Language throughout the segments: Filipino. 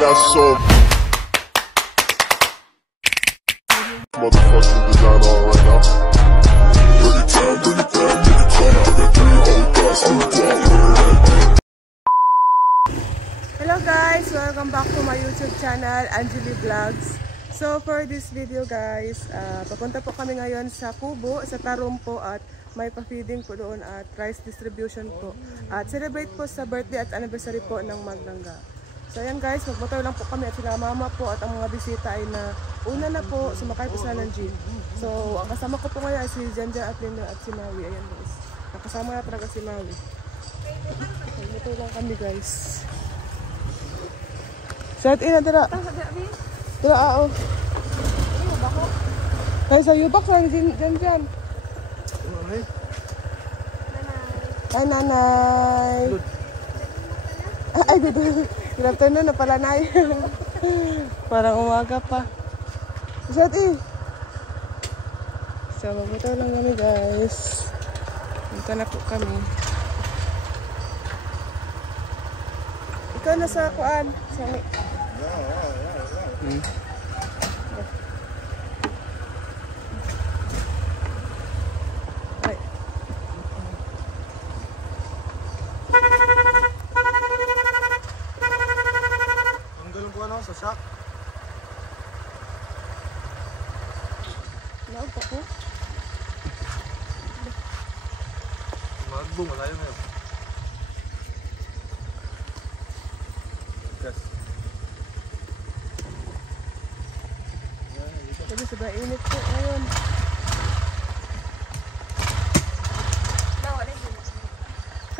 got some motherfucking design on right now. Bring it down, bring it down, make it come. I got 3 old thoughts, new guap. Hello guys! Welcome back to my YouTube channel, Angeli Vlogs. So for this video guys, papunta po kami ngayon sa Kubo, sa Tarum po, at may pa-feeding po doon at rice distribution po. At celebrate po sa birthday at anniversary po ng Magdangga. So ayan guys, magmotor lang po kami at sila mama po at ang mga bisita ay na una na po, sumakay po sila ng jeep. So ang kasama ko po ngayon ay si Janja at Linda at si Maui. Ayan guys, nakasama na talaga si Maui. Magmotor lang kami guys. Set in na tira. Tira ao. Ay sa yubak sa Jan. Ay nanay. Ay dito. Good afternoon na pala nay. Parang umaga pa. Set in. So mabuto lang kami guys. Punta na po kami. Ikaw na sa kuan. Sa sasak. Laog pa po. Magbong, malayo na yun. Yes. Sabi sobrang init po ngayon.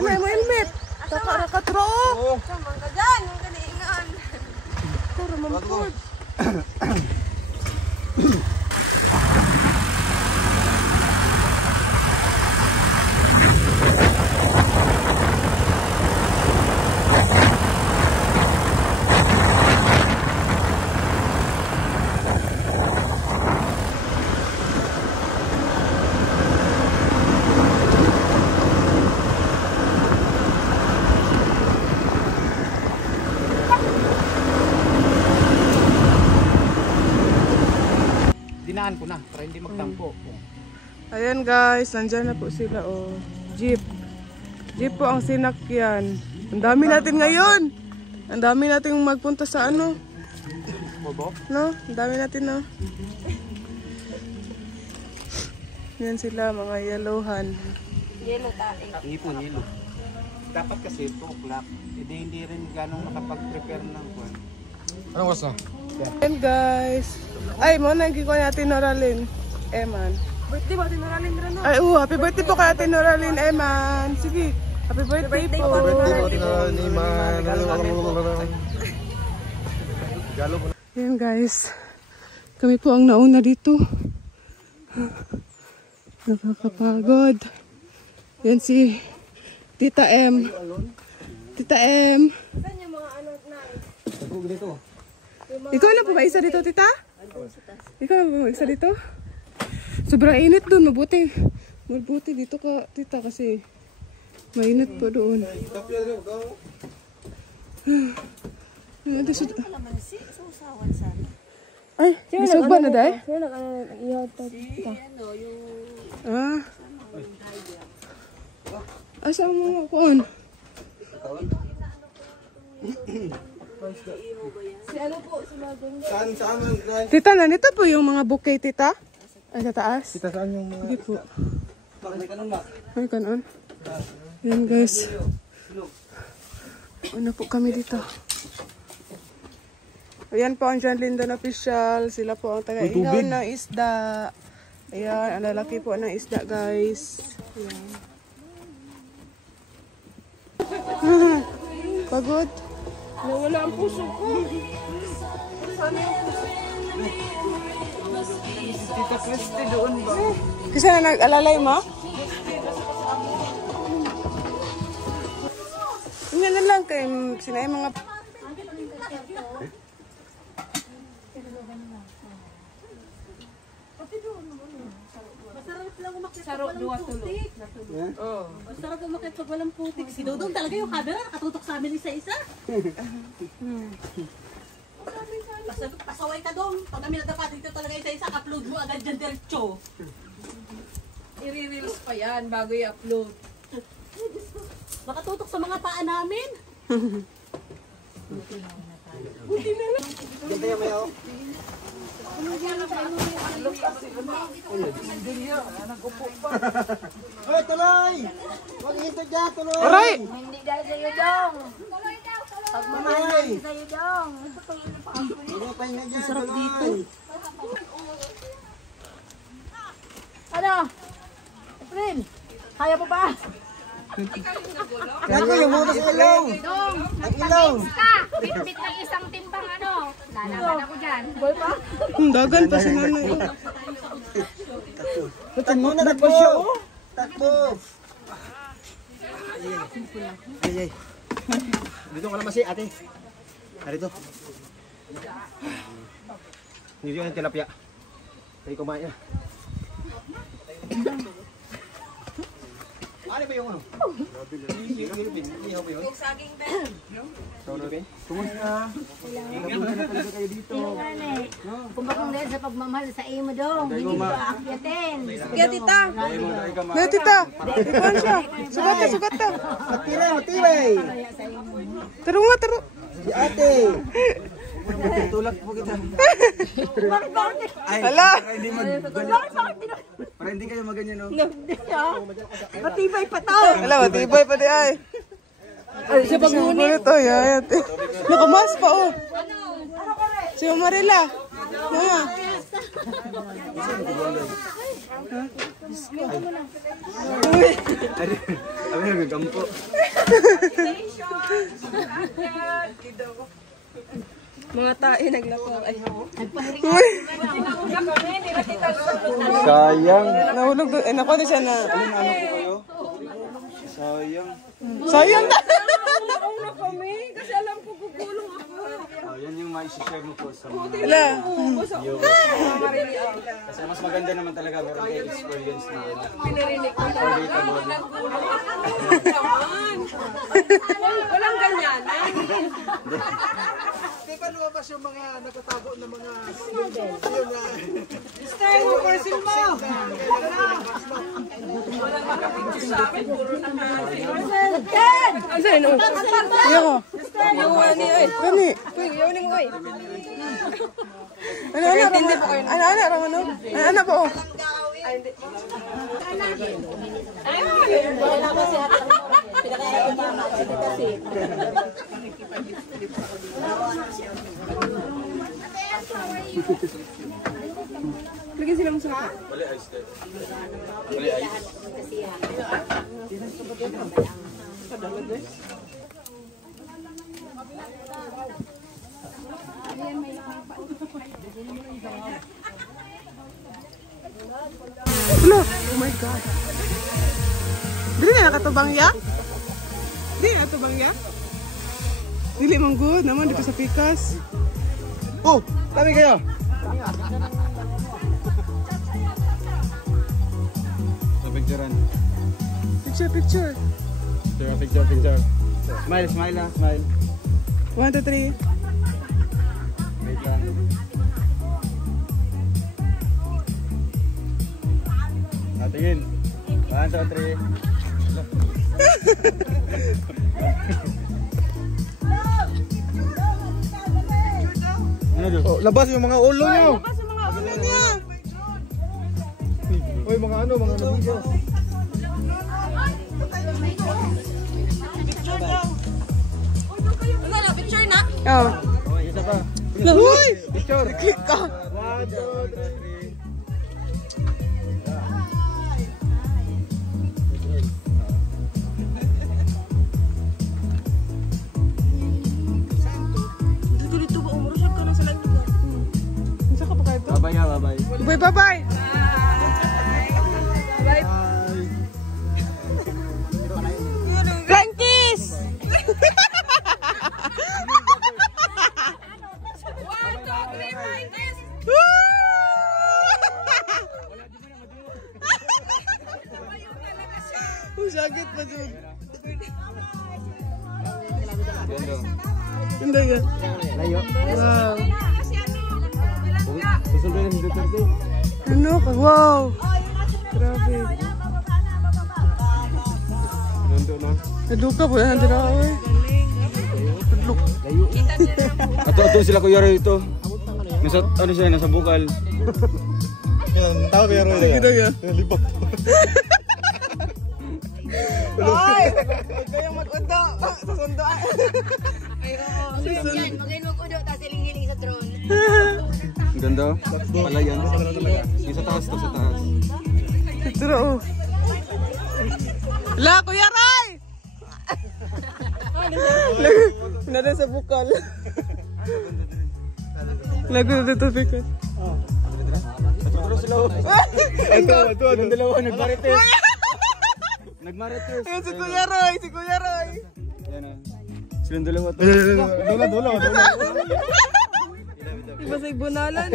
Ano yung helmet? Nakatro! Oo. Samang ka dyan, yung kaniingan. Puro mampod. Dinaan ko na para hindi magtampo. Ayan guys, nandyan na po sila oh. Jeep. Jeep po ang sinakyan. Ang dami natin ngayon. Ang dami natin magpunta sa ano. Bobo? No? Ang dami natin no. Yan sila mga yellowhan. Yelo tayo. Ipon, yelo. Dapat kasi 2 o'clock. Hindi rin ganong nakapag-prepare ng kwan. Anong oras na? Ayan guys. Ay, mo naging ko natin Noralyn Eman. Birthday ba, tinaralin rin no? Ay, happy birthday po kay Ate Noralyn Eman. Sige, happy birthday po. Ayan guys. Kami po ang nauna dito. Nakakapagod. Yan si Tita M. Tita M. Saan yung mga ano na? Ikaw lang po ba isa dito, Tita? Ikaw lang po ba isa dito? Sobrang init doon. Mabuti dito ka, Tita, kasi mainit pa doon. Ay, bisog ba na dahi? Ah. Asa mo kuon? Si ano po, si Magong. Saan? Tita, nandito po yung mga bouquet, Tita? Ay, sa taas? Kita saan yung mga... Hindi po. May kanon ba? Ay, kanon. Yan, guys. Ano po kami dito? Ayan po ang John Lindon official. Sila po ang taga-ingaw ng isda. Ayan, ang lalaki po ng isda, guys. Ayan. Pagod? Nawala ang puso ko. Saan yung puso? Tita Christy doon ba? Kasi na nag-alalay mo? Hindi na lang kay sinay mga... Sarap duwa tuloy. Oo. Sarap umakit pag walang putik. Si Dodong talaga yung camera nakatutok sa amin isa-isa. Pasaway ka dong. Pag kami nadapa dito talaga isa-isa, upload mo agad dyan diretso. I-reels pa yan bago i-upload. Makatutok sa mga paa namin. Ganda yung mayo. Hoy, tuloy! Huwag hintay dyan, tuloy! Aray! Hindi dahil sa'yo, Dong. Pagmamahal namin sa'yo, Dong. Hindi pa hinga dyan, tuloy! Ano? April, kaya mo ba? Kaya yung muna sa ilaw! Dong, Ang ilaw! ka! Bit-bit ng isang timbang ano. Lalaban ako dyan. Boy pa? Dagan pa si nanay. Takbo na, takbo! Takbo! Ay, ay. Dito ka naman si ate. Dito. Hindi yung tilapia. Tayo kumain na. Ano ba yung ano? Ihaw ba yun? Saging Ben. Kumusta? Nabuhay na talaga kayo dito. Kumbakong dahil sa pagmamahal sa iyo mo, Dong. Hindi ko aakyatin. Kaya tita. Na tita. Ikuan siya. Sugat ta, sugat ta. Matibay, matibay! Taro nga, taro. Si ate! Tulak po kita. Ay, Hala. para hindi para hindi kayo maganyan, no? Matibay pa to. Hala, matibay pa di ay. Ay, siya pag-unit. Ay, ay, ate. Nakamas pa, oh. Si Marila. Na. Abi nagagampo. Mga tae naglako. Ay, Sayang. Nahulog doon. Eh, nakuha na siya na. Ano po kayo? Sayang. Sayang na. na kami. Kasi alam ko gugulong ako. Oh, yan yung mai-share mo po sa mga Hala. viewers. Kasi mas maganda naman talaga meron kayo experience na Pinirinig ko na. relatable. Walang ganyan. Di ba lumabas yung mga nakatago na mga Style mo, person mo. Ano sa'yo, no? Iyo ko. Yung ani, ay. Gani. Yung ni mo, ay. Ano, Ramano? Ano po? Lagyan sila mo sa mukha. Ano? Oh my God. Dili na nakatubang ya? Dili na nakatubang ya? Dili mong good naman dito sa pikas. Oh, kami kayo. Sa picturean. Picture, picture. Picture. Smile, smile lang, smile. 1, 2, 3. Wait lang. Natingin. 1, 2, 3. Ano doon? Oh, labas yung mga ulo nyo. Labas yung mga ulo niya. Uy, mga ano, mga video. Ano na, picture na? Oh. Okay, isa pa. Lahoy! Picture. Click ka. 1, 2, 3. Dito ba umurusag ka na sa live? Isa ka pa kayo to? Bye-bye nga, bye-bye. Bye-bye. Bye. Blankies! Sakit pa dun. Ganda. Hindi ka. Layo. Wow. Susunod na si Duterte. Ano ka? Wow. Grabe. Nando na. Naduka po yan. Nandun ako eh. Layo. Ato sila Kuya Roy ito. Nasa, ano siya, nasa bukal. Tao Kuya Roy. Sige ka. Libak. Ay! Huwag kayong mag-undo. Susundoan. Yan, mag-inukudo, tapos iling-iling sa drone. Ang ganda. Pala yan. Yung sa taas to, sa taas. Picture oh. La, Kuya Ray! Nada sa bukal. Lago na dito, Pikas. Ito sila. Ito. Yung dalawa, nagmarites. Nagmarites. Ayan si Kuya Roy, si Kuya Roy. Yan o. Silang dalawa to. Dula. Iba sa ibunalan.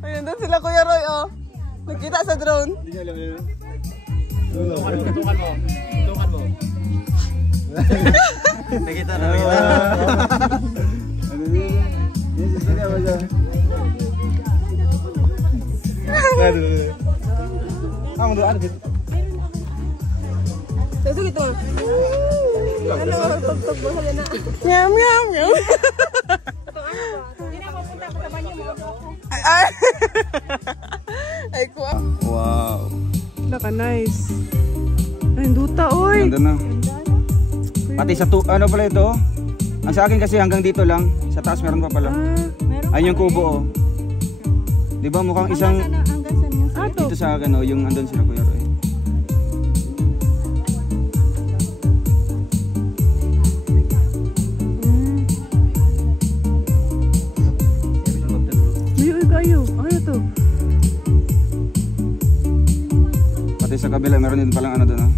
Ayun doon sila Kuya Roy oh. Nagkita sa drone. Hindi niya alam yun. Tukan mo. Nakita. Ano yun? Yes, sige ba siya? Ano dito? Sige ito. Ano tugtog mo sa na? Meow meow meow. Hindi na pupunta ko sa banyo mo. Ay ko. Wow. Naka nice. Ay duta oy. Ganda na. Pati sa ano pala ito? Ang sa akin kasi hanggang dito lang. Sa taas meron pa pala. Ayun yung kubo oh. Di ba mukhang isang dito sa akin oh, yung andun sila Kuya Roy. Ano to? Pati sa kabila meron din palang ano doon oh.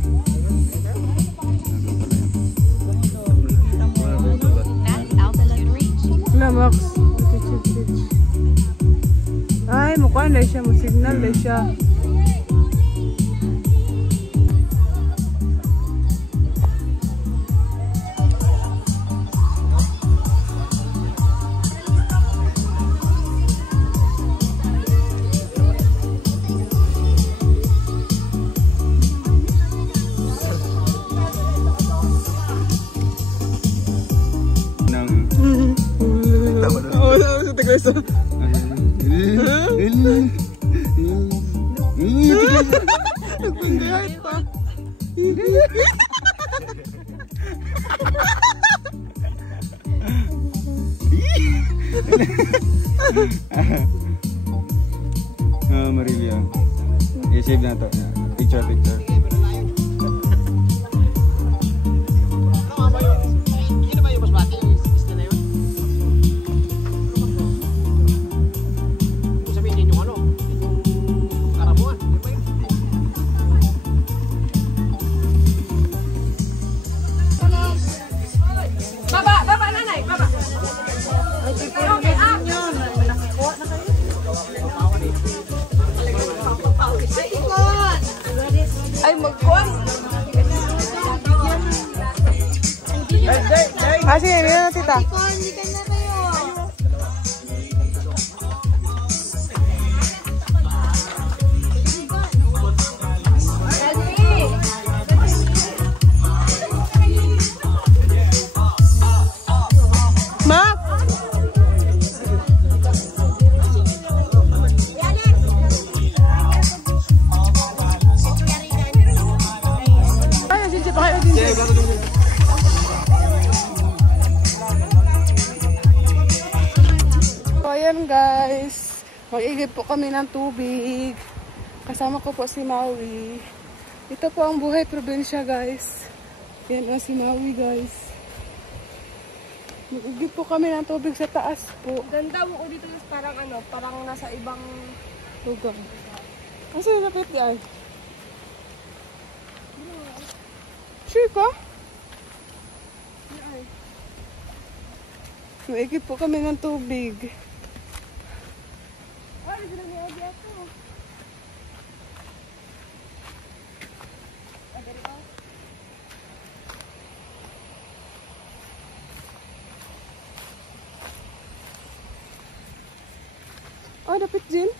Wala Max. Ay, mukha na siya. Musignal na siya. Guys, nagpinggay pa. Marilya. I-save na ito. Picture. Baba, nanay, baba. Okay, up. Ay, magkuhan. Sige, hindi na tita. Guys, mag-igib po kami ng tubig. Kasama ko po si Maui. Ito po ang buhay probinsya guys. Yan ang si Maui guys. Mag-igib po kami ng tubig sa taas po. Ganda mo ko dito parang ano, parang nasa ibang lugar. Ang sinapit di ay? Sure ka? Mag-igib po kami ng tubig. Oh, dapat Jin.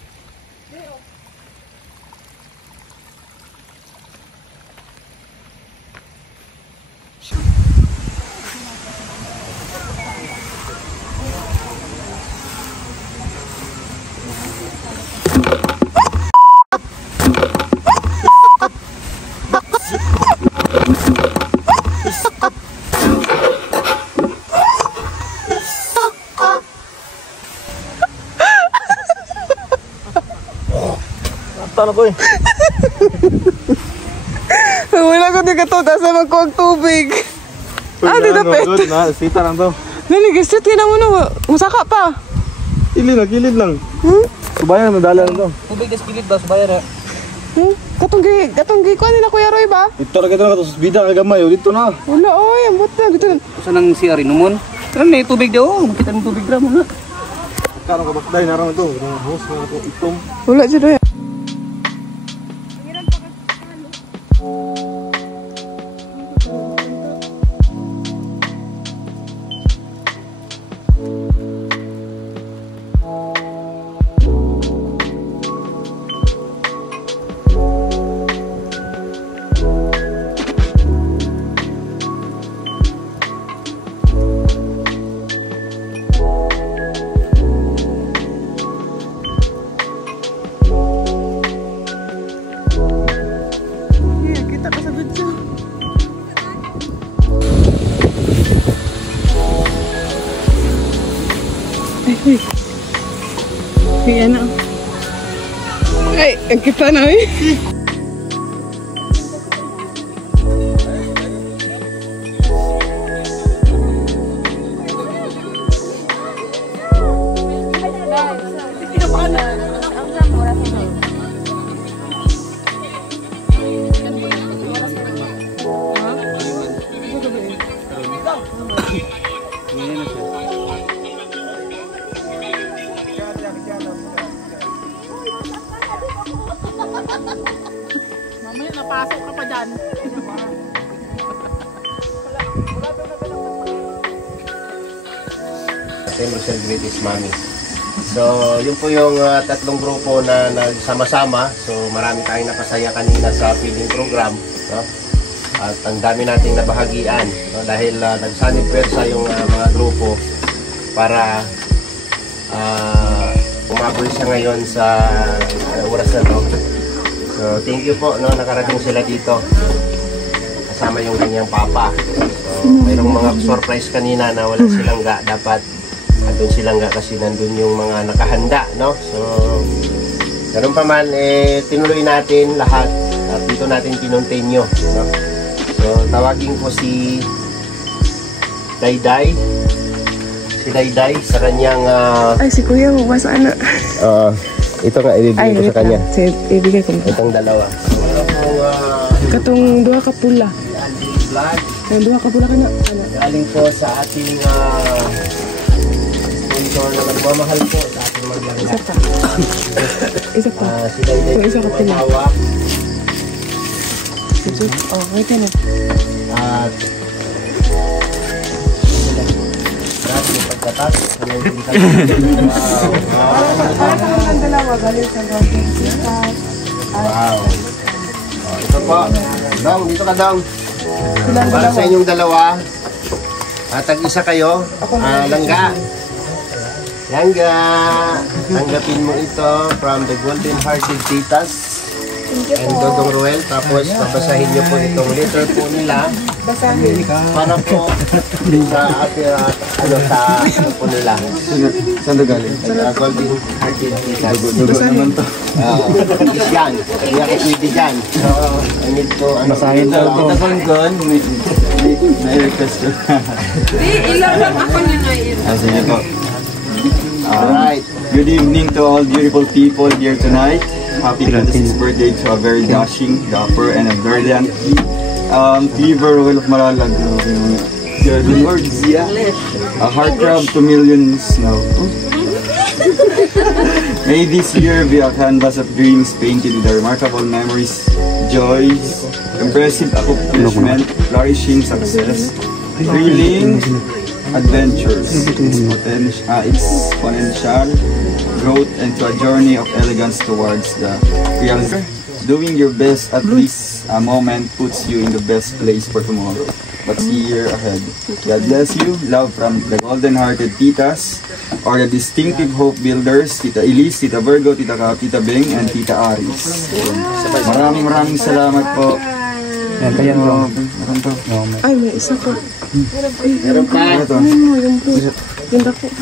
Tala ko eh. Wala ko di katuta sa magkuhag tubig. Di dapat. Na, sita lang to. Nanigistit ka na mo na. Masaka pa. Kilid lang. Subayan, nadala lang to. Tubig des pilit ba subayar ha? Katunggi ko nila Kuya Roy ba? Dito lang ito na katos bida kay gamay. Dito na. Wala, oy. Ambot na. Dito na. Saan ang CR numon? Ano may tubig daw? Kita ng tubig ra mo na. Karong kabakday na ron ito. Hose na ito. Itom. Wala siya doon. Ayan na. Ay, ang kita na eh. Mamaya napasok ka pa dyan. We celebrate is Mami. So, yun po yung tatlong grupo na nagsama-sama. So, marami tayong napasaya kanina sa feeding program. No? At ang dami nating nabahagian. No? Dahil nagsanib pwersa yung mga grupo para umabol siya ngayon sa oras na to. So, thank you po. No? Nakarating sila dito. Kasama yung kanyang papa. So, mayroong mga surprise kanina na wala silang ga. Dapat andun silang ga kasi nandun yung mga nakahanda. No? So, ganun pa man, tinuloy natin lahat. At dito natin kinontinue. No? So, tawagin ko si Dayday. Si Dayday sa kanyang... Ay, si Kuya, mabasa ano. Ito nga, ibibigay ko sa kanya. Ibigay ko. Itong dalawa. Katong duha ka pula. Vlog. Ang duha ka pula ka na. Ano? Galing po sa ating sponsor na magmamahal po sa ating mga Isa pa. Isa pa. si Dayday Oh, isa ka pula. hawak. Oh, may ka na. At grabe yung pagkatapos. Para sa mga dalawa, galing sa Golden Sisters. Wow. Ito po. Dong, dito ka Dong. Silang Para dalawa. sa inyong dalawa. Tag-isa kayo. Langga. Langga. Tanggapin mo ito from the Golden Hearted Titas. And Dodong Ruel. Tapos babasahin niyo po itong letter po nila. Basahin. Para po sa ating sa po nila. Saan na galing? Golden Hearted Titas. Dugo naman to. Is yan. Hindi ako pwede dyan. I need to Masahin daw ko. Na-request ko. Ilaw lang ako niya ngayon. Sige po. Alright. Good evening to all beautiful people here tonight. Happy 26th birthday to a very dashing, dapper, and a brilliant Cleaver Royal of Maralag. The words, yeah. A heartthrob to millions now. May this year be a canvas of dreams painted with the remarkable memories, joys, impressive accomplishment, flourishing success, thrilling adventures, exponential growth, and to a journey of elegance towards the realization. Doing your best at this moment puts you in the best place for tomorrow. But see year ahead. God bless you. Love from the golden-hearted titas, or the distinctive hope builders, Tita Elise, Tita Virgo, Tita Cap, Tita Beng, and Tita Aris. Maraming salamat po. Yan, kaya mo. Ay, may isa po. Meron pa. Yung dako.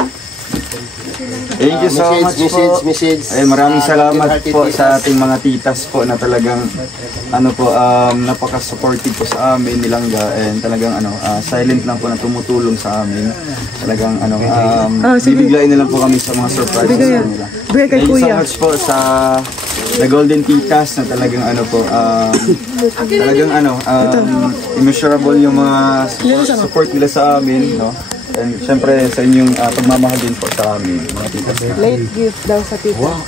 Thank you so much po. Ay, maraming salamat po sa ating mga titas po na talagang napaka-supportive po sa amin, nilangga, and talagang silent lang po na tumutulong sa amin. Talagang bibiglayin na lang po kami sa mga surprises nila. Thank you so much po sa The Golden Titas na talagang immeasurable yung mga support nila sa amin, no? And syempre sa inyong pagmamahal din po sa amin, mga titas. Late gift daw sa tita. Wow.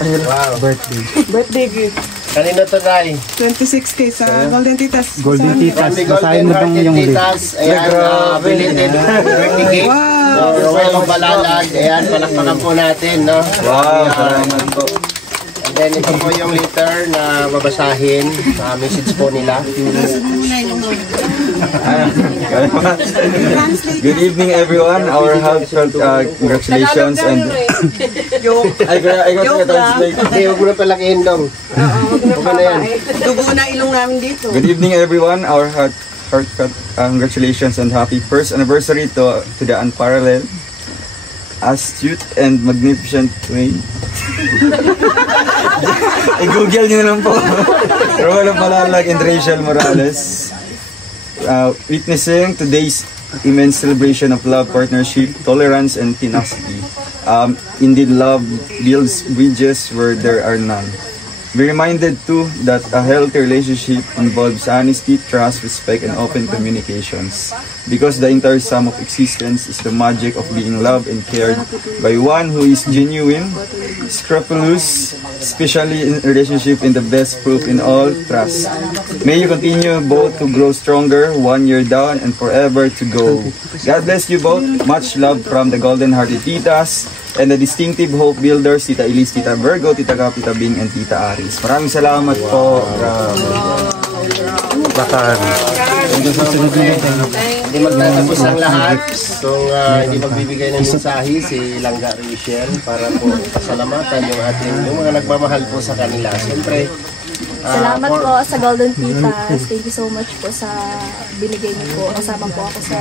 Birthday. Birthday gift. Kanino to, Nay? 26K sa Golden Titas. Golden Titas. Basahin mo bang yung link? Ayan, belated birthday gift. Wow! Roel Balalag. Ayan, palakpakan po natin, no? Wow, salamat po. And then ito po yung letter na babasahin. Message po nila. Good evening, everyone. Our heartfelt congratulations and I got to translate. Hindi, huwag mo na palakihin dong. Huwag na yan. Dugo na ilong namin dito. Good evening, everyone. Our heartfelt congratulations and happy first anniversary to the unparalleled, astute, and magnificent way. I-google nyo na lang po. Roel Balalag and Rachel Morales. Witnessing today's immense celebration of love, partnership, tolerance, and tenacity. Indeed, love builds bridges where there are none. Be reminded too that a healthy relationship involves honesty, trust, respect, and open communications. Because the entire sum of existence is the magic of being loved and cared by one who is genuine, scrupulous, especially in relationship, in the best proof in all trust. May you continue both to grow stronger, 1 year down and forever to go. God bless you both. Much love from the golden-hearted titas and the distinctive hope builders, Tita Elise, Tita Virgo, Tita Cap, Tita Bing, and Tita Aris. Maraming salamat po. Hindi magtatapos ang lahat. So, hindi magbibigay ng mensahe si Langga Rachel para po pasalamatan yung mga nagmamahal po sa kanila. Siyempre, salamat po sa Golden Titas. Thank you so much po sa binigay niyo po. Kasama po ako sa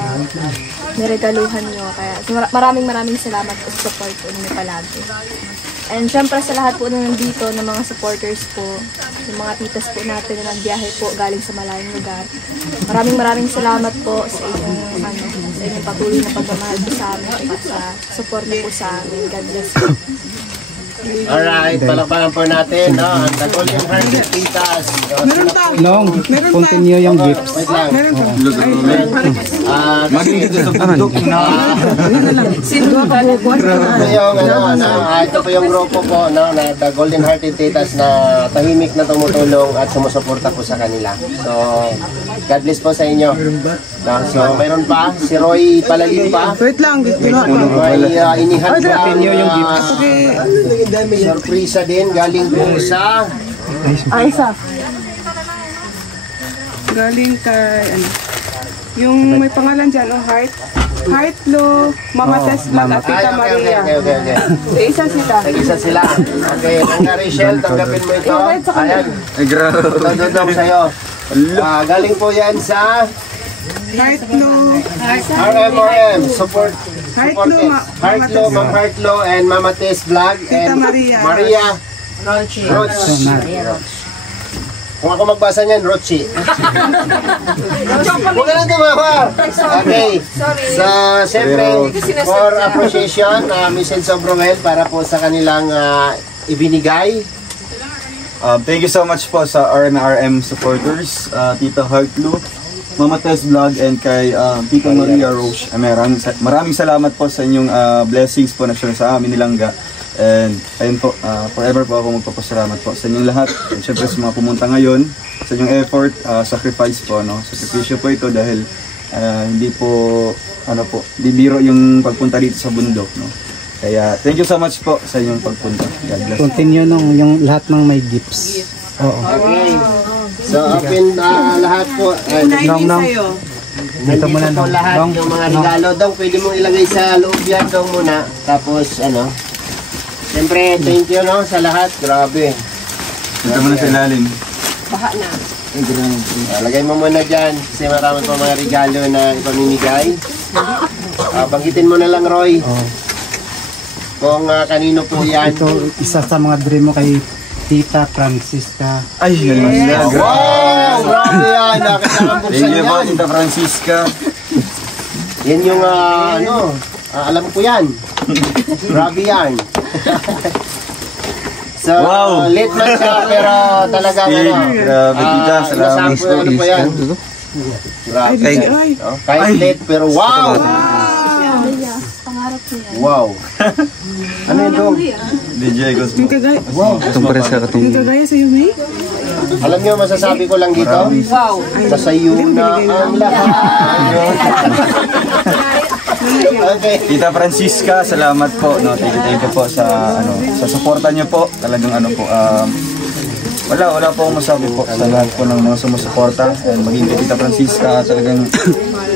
niregaluhan niyo. Kaya maraming salamat po sa support po niyo palagi. And syempre sa lahat po na nandito ng mga supporters po, yung mga titas po natin na nagbiyahe po galing sa malayong lugar. Maraming salamat po sa inyong patuloy na pagmamahal po sa amin at sa support po sa amin. God bless you. Alright, palakpakan po natin, no? Ang The Golden Hearted Titas. Meron pa. Long, continue yung gifts. Wait lang. Meron pa. Maging dito sa bundok na. Ito po yung grupo po, no? Na The Golden Hearted Titas na tahimik na tumutulong at sumusuporta po sa kanila. So, God bless po sa inyo. No? So, mayroon pa, si Roy Palalimpa. Wait lang. May inihan po Continue yung gifts. sorpresa din galing po sa Isa. Galing kay yung may pangalan dyan, Heart Lo, Mama Tesla at Tita Maria. Okay. Isa sila. Okay, Langga Rachel, tanggapin mo ito. Ayan. Dodong sa'yo. Galing po yan sa Heart Lo. RMRM. Support. Heartlo, Ma'am Heartlo, and Mama Tess Vlog, and Maria Roche. Kung ako magbasa niyan, Roche. Huwag ka lang tumawa. Okay. So, siyempre, for appreciation, message of Roel para po sa kanilang ibinigay. Thank you so much po sa RMRM supporters, Tita Heartlo, Mama Tess Vlog, and kay Tita Maria Roche. Maraming salamat po sa inyong blessings po na siya sa amin nilangga. And ayun po, forever po ako magpapasalamat po sa inyong lahat. And syempre sa mga pumunta ngayon, sa inyong effort, sacrifice po, no? Sakripisyo po ito dahil hindi po, di biro yung pagpunta dito sa bundok, no? Kaya thank you so much po sa inyong pagpunta. God bless. Continue nung yung lahat ng may gifts. Oo. Okay. So, open lahat po. Nong. Dito muna po lahat yung mga regalo. Dong, pwede mong ilagay sa loob yan, Dong, muna. Tapos, siyempre, thank you, no, sa lahat. Grabe. Dito muna sa ilalim. Baha na. Lagay mo muna dyan. Kasi marami pa mga regalo na ipamimigay. Banggitin mo na lang, Roy. Kung kanino po yan. Ito, isa sa mga dream mo kay Tita Francisca. Ay, yan. Wow! Grabe yan. Nakasama buksan Thank you po, yan. Tita Francisca. Yan yung, alam ko yan. Grabe yan. So, Wow. late man siya, pero talagang Grabe, Tita. Salamat. ano po yan. Grabe. Kahit late, pero wow! Pangarap ko yan. Wow. Ano yun, Dong? DJ Cosmo. Wow. Itong pare sa katong. Kagaya sa iyo, May? Alam niyo, masasabi ko lang dito, Wow. nasa iyo na ang lahat. Okay. Tita Francisca, salamat po, no. Thank you po sa sa suporta niyo po. Talagang wala po akong masabi po sa lahat po ng mga sumusuporta. And maging kay Tita Francisca, talagang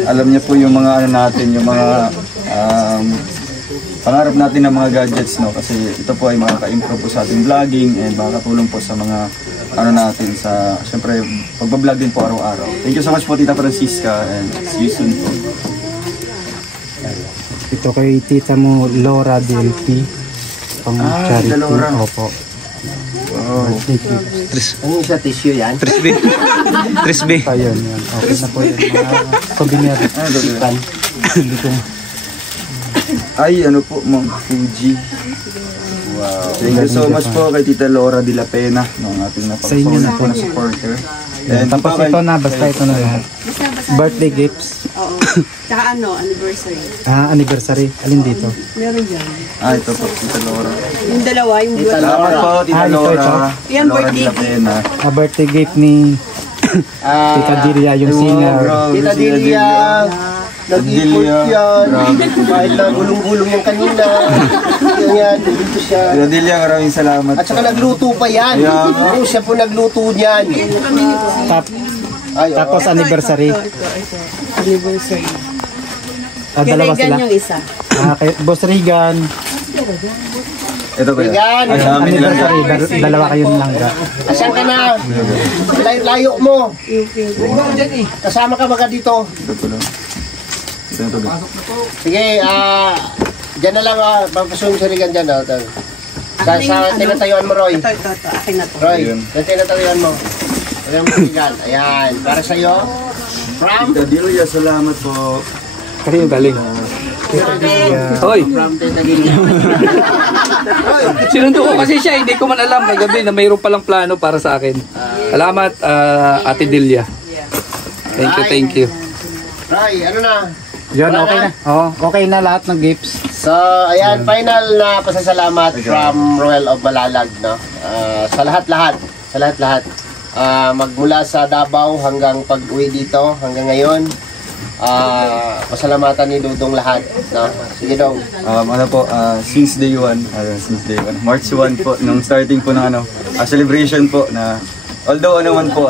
alam niya po yung mga natin, yung mga pangarap natin ng mga gadgets, no, kasi ito po ay makaka-improve po sa ating vlogging and makakatulong po sa mga natin sa, syempre, pagbablog din po araw-araw. Thank you so much po, Tita Francisca, and see you soon po. Ito kay tita mo, Laura DLP. Pang charity. Laura. Opo. Wow. Ano yung sa tissue yan? 3B. Ayun, yan. Okay na po yun. Mga souvenir. Ay, po, Ma'am Fuji. Wow. Thank you so much po kay Tita Laura de la Pena, ng ating napag-phone po na supporter. And Tapos ito na, basta ito na lahat. Birthday gifts. Oo. Tsaka anniversary. Anniversary. Alin dito? Meron dyan. ito po, Tita Laura. Yung dalawa, yung dalawa. Salamat po, Tita ito. Laura. Yan, Laura de birthday la Pena. Birthday gift ni Tita Dilia, yung singer. Tita Dilia. Nag-ipot yan. Kahit na gulong-gulong yung kanina. Yan, dito siya. Tita Dilia, maraming salamat. At saka nagluto pa yan. Oo, siya po nagluto niyan. Tapos anniversary. Anniversary. Dalawa sila. yung isa. Kay Boss Regan. Ito ba yan? Regan. Ay, sa amin lang. Anniversary. Dalawa kayong langga. Asan ka na? Layo mo. Kasama ka baga dito? Ito lang. Ito ba? Sige, dyan na lang, papasun si Regan dyan. Sa tinatayuan mo, Roy. Ito. Akin na to. Roy, sa tinatayuan mo. Ayan mo, Regan. Ayan, para sa'yo. From? Tita Dilia, salamat po. Kanino galing? Hoy! From Tita Dilia. Sinundo ko kasi siya, hindi ko man alam kagabi na mayroon palang plano para sa akin. Salamat, Ate Dilia. Thank you. Roy, ano na? Yan, okay na. Okay na lahat ng gifts. So, ayan, final na pasasalamat from Royal of Malalag, no? Sa lahat-lahat. Magmula sa Davao hanggang pag-uwi dito, hanggang ngayon. Pasalamatan ni Dudong lahat, no? Sige, Dong. Since day 1, March 1 po, nung starting po ng celebration po na, although po,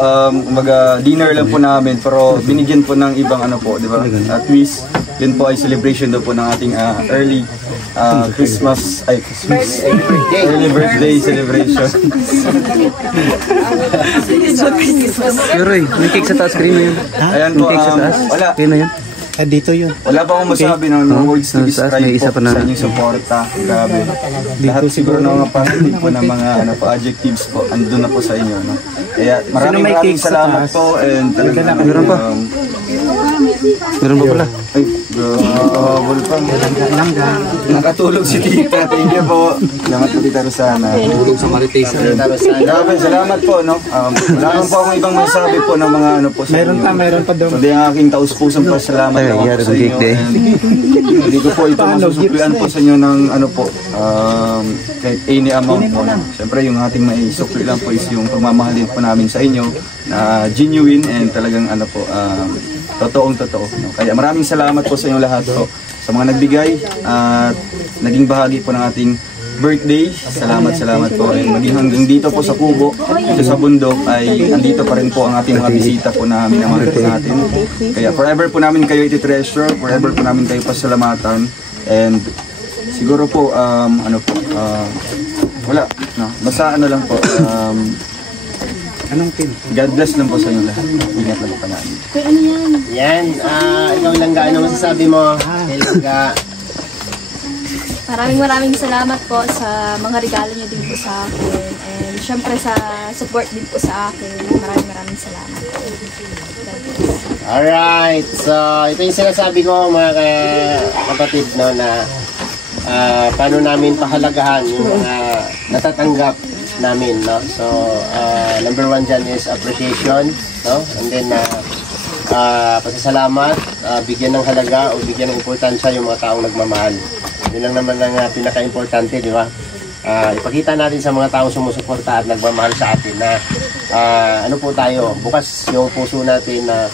dinner lang po namin, pero binigyan po ng ibang di ba? Twist. Yun po ay celebration daw po ng ating early early birthday celebration. Roy, may cake sa taas, cream na yun. Ayan po, wala. Cream na yun. Dito yun. Wala pa akong masabi ng words to describe may isa po pa na. sa inyong suporta. Grabe. Lahat siguro ng mga positive po ng mga adjectives po, andun na po sa inyo. No? Kaya maraming salamat po and talagang Meron pa. Meron pa pala. Ay, Double pa. Langga. Nakatulog si tita. Thank you po. Salamat po tita Rosana. Tulog sa Marites. Grabe, salamat po, no? Wala naman po akong ibang masabi po ng mga ano po sa inyo. Meron pa daw. Kundi ang aking taus-pusong pasalamat ako po sa inyo. And hindi ko po ito masusuklian po sa inyo ng ano po, kahit any amount po. Siyempre yung ating maisukli lang po is yung pagmamahal din po namin sa inyo na genuine and talagang ano po, totoong totoo. No? Kaya maraming salamat po sa inyo lahat po sa mga nagbigay at naging bahagi po ng ating birthday. Salamat po. And maging hanggang dito po sa Kubo, dito sa bundok ay andito pa rin po ang ating mga bisita po na minamahal po natin. Kaya forever po namin kayo iti-treasure, forever po namin kayo pasalamatan. And siguro po, wala. No? Basta ano lang po, Anong pin? God bless lang po sa inyo lahat. Ingat lang po namin. Yan, ikaw Langga, ano masasabi mo? Langga. Maraming salamat po sa mga regalo niyo din po sa akin. And syempre sa support din po sa akin. Maraming salamat po. Alright, so ito yung sinasabi ko mga kapatid, no, na paano namin pahalagahan yung mga natatanggap namin, no. So number one dyan is appreciation, no, and then pasasalamat, bigyan ng halaga o bigyan ng importansya yung mga taong nagmamahal. Yun lang naman ang pinaka-importante, di ba? Ipakita natin sa mga taong sumusuporta at nagmamahal sa atin na ano po tayo, bukas yung puso natin na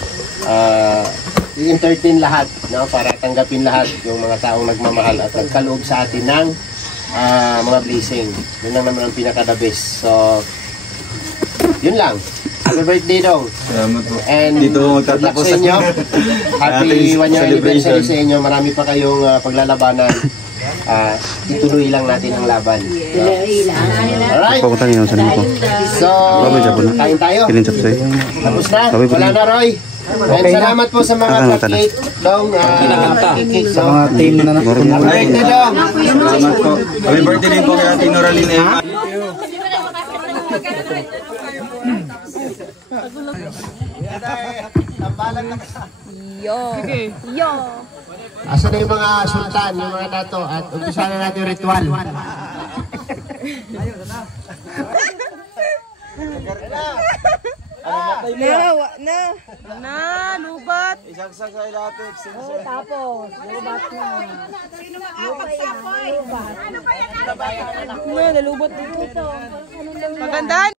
i-entertain lahat, no, para tanggapin lahat yung mga taong nagmamahal at nagkaloob sa atin ng mga blessing. Yun lang naman ang pinaka-the best. So, yun lang. Happy birthday dong. Salamat po. And dito good luck sa inyo. Happy 1 year anniversary sa inyo. Marami pa kayong paglalabanan. Ituloy lang natin ang laban. Alright. So, kain tayo. Tapos na. Wala na, Roy. And salamat po sa mga cupcake dong. Cupcake Sa mga team na Ay, dong. Salamat po. Happy birthday din po kay Ate Noraline. Yo! Asa na yung mga sultan, yung mga dato, at umpisa na natin yung ritual. Lubat. Isang-isang sa ilatex. Tapos, lubat na. Nalubot dito. Magandaan.